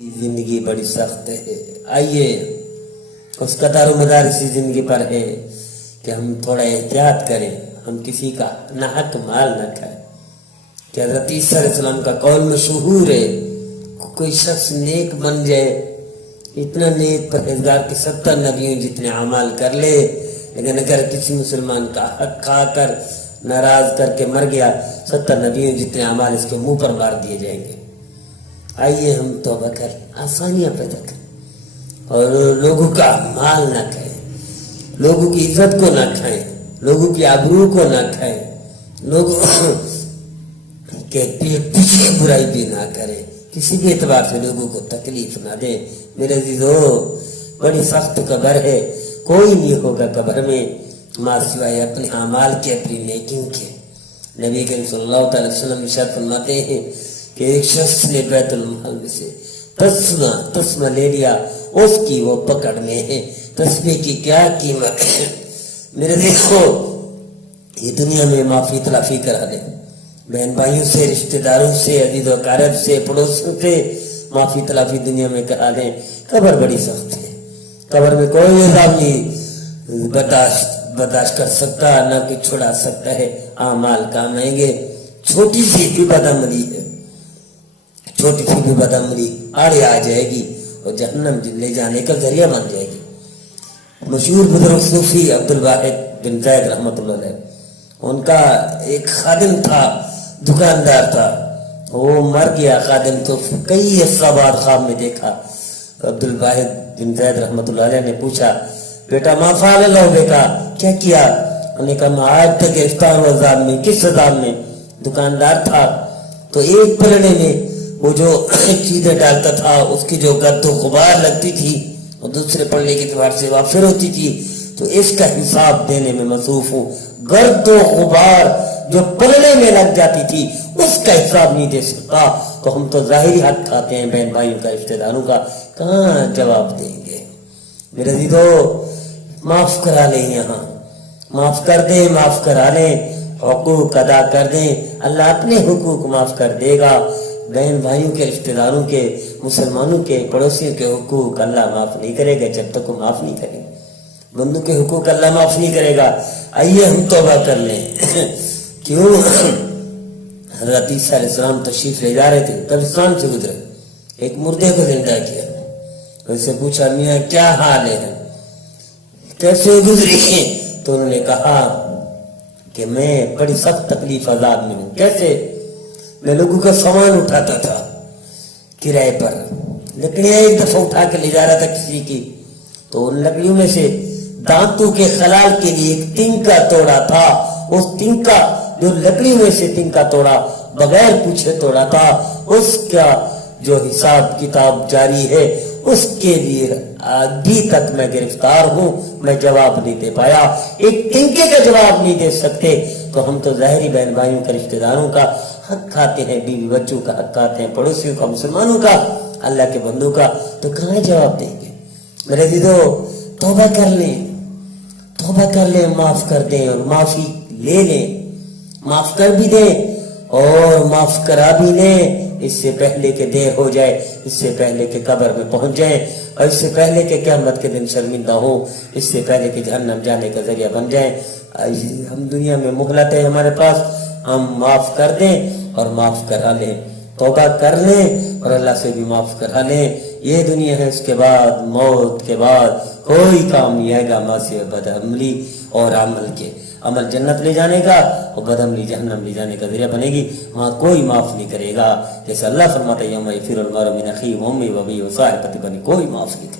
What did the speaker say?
जिंदगी बड़ी सख्त है। आइए उसका दारोमदार इसी जिंदगी पर है कि हम थोड़ा एहतियात करें, हम किसी का नाहक माल न खाएं। कि हज़रत ईसा अलैहिस्सलाम का कौल मशहूर है, कोई शख्स नेक बन जाए, इतना नेक परहेजगार के 70 नबियों जितने अमाल कर ले, लेकिन अगर किसी मुसलमान का हक खाकर नाराज करके मर गया, 70 नबियों जितने अमाल इसके मुंह पर मार दिए जाएंगे। आइए हम तौबा कर आसानियां पैदा करें और लोगों का माल ना खाएं, लोगों की इज्जत को ना खाएं, लोगों की आबरू को ना खाएं, लोगों के पीछे बुराई भी ना करें, किसी भी एतबार से लोगों को तकलीफ ना दें। मेरे अजीजों, बड़ी सख्त कब्र है, कोई नहीं होगा कब्र में मां सिवाय अपने अमाल के, अपनी नेकियों के। नबी करीम सल्लल्लाहु अलैहि वसल्लम इरशाद फरमाते हैं कि एक शख्स ने बैतुल माल में से तस्मा ले लिया, उसकी वो पकड़ में है। तस्मे की क्या कीमत है मेरे देखो, ये दुनिया में माफी तलाफी करा ले, बहन भाइयों से, रिश्तेदारों से, अजीज व कारब से, पड़ोसियों से माफी तलाफी दुनिया में करा लें। कब्र बड़ी सख्त है, कब्र में कोई निजाम नहीं बर्दाश्त कर सकता, ना कि छुड़ा सकता है। आमाल काम आएंगे, छोटी सी भी बदअमली है, छोटी सी भी बदअमली आड़े आ जाएगी और जहन्नम ले जाने का जरिया बन जाएगी। मशहूर बुजुर्ग सूफी अब्दुल वाहिद बिन ज़ैद रहमतुल्लाह अलैह, उनका एक खादिम था, दुकानदार था, वो मर गया खादिम, तो कई अरसा बाद ख्वाब में देखा। अब्दुल वाहिद बिन ज़ैद रहमतुल्लाह अलैह ने पूछा, बेटा मा फ़अल बेटा, क्या किया? उन्होंने कहा मैं आज तक गिरफ्तार हुआ अज़ाब में। किस अज़ाब में? दुकानदार था तो एक पलड़े में वो जो चीजें डालता था, उसकी जो गर्द गुबार लगती थी और दूसरे पलड़े की दीवार से वाफिर होती थी, तो इसका हिसाब देने में मसरूफ हूँ। गर्द गुबार जो पलड़े में लग जाती थी, उसका हिसाब नहीं दे सकता, तो हम तो जाहिरी हक खाते हैं बहन भाइयों का, रिश्तेदारों का, कहाँ जवाब देंगे? मेरे दीदो, माफ करा लें, यहाँ माफ कर दें, माफ करा लें, हुकूक अदा कर दें, अल्लाह अपने हुकूक माफ कर देगा। बहन भाइयों के, रिश्तेदारों के, मुसलमानों के, पड़ोसियों के हुकूक अल्लाह माफ नहीं करेगा जब तक वो माफ नहीं करेगा। बंदों के हुकूक अल्लाह माफ नहीं करेगा। आइए हम तौबा कर लें। क्यों? हज़रत ईसा अलैहिस्सलाम तशरीफ ले जा रहे थे, कब्रिस्तान से गुजरे, एक मुर्दे को जिंदा किया, उससे पूछा मियाँ क्या हाल है, कैसे गुजरी? तो उन्होंने कहा कि मैं बड़ी सख्त तकलीफ अजाब में हूँ। कैसे? मैं लोगों का सामान उठाता था किराए पर, लकड़ियां एक दफा उठा के ले जा रहा था किसी की, तो उन लकड़ियों में से दांतों के खलाल के लिए एक तिनका तोड़ा था। उस तिनका जो लकड़ियों में से तिनका तोड़ा, बगैर पूछे तोड़ा था, उसका जो हिसाब किताब जारी है, उसके लिए अभी तक मैं गिरफ्तार हूं, मैं जवाब नहीं दे पाया। एक तिनके का जवाब नहीं दे सकते, तो हम तो ज़ाहिरी बहन भाइयों का, रिश्तेदारों का हक खाते हैं, बीवी बच्चों का हक खाते हैं, पड़ोसियों का, मुसलमानों का, अल्लाह के बंदों का, तो कहाँ जवाब देंगे? मेरे दीदो, तौबा कर लें, तौबा कर लें, माफ कर दें और माफी ले लें, माफ कर भी दें और माफ करा भी लें, इससे पहले के देर हो जाए, इससे पहले के कब्र में पहुंच जाए, और इससे पहले के क़यामत के दिन शर्मिंदा हो, इससे पहले के जहन्नम जाने का जरिया बन जाए। हम दुनिया में मोहलत है हमारे पास, हम माफ कर दें और माफ करा लें, तौबा कर लें और अल्लाह से भी माफ करा लें। ये दुनिया है, इसके बाद, मौत के बाद कोई काम नहीं आएगा मासी बदअमली और अमल के। अमल जन्नत ले जाने का और बदअमली जहन्नम ले जाने का जरिया बनेगी, वहाँ कोई माफ नहीं करेगा। जैसे अल्लाह फरमाता है, यौम यफ़िरुल मर'ु मिन अख़ीहि व उम्मिहि व अबीहि व साहिबतिही, कोई माफ नहीं करेगा।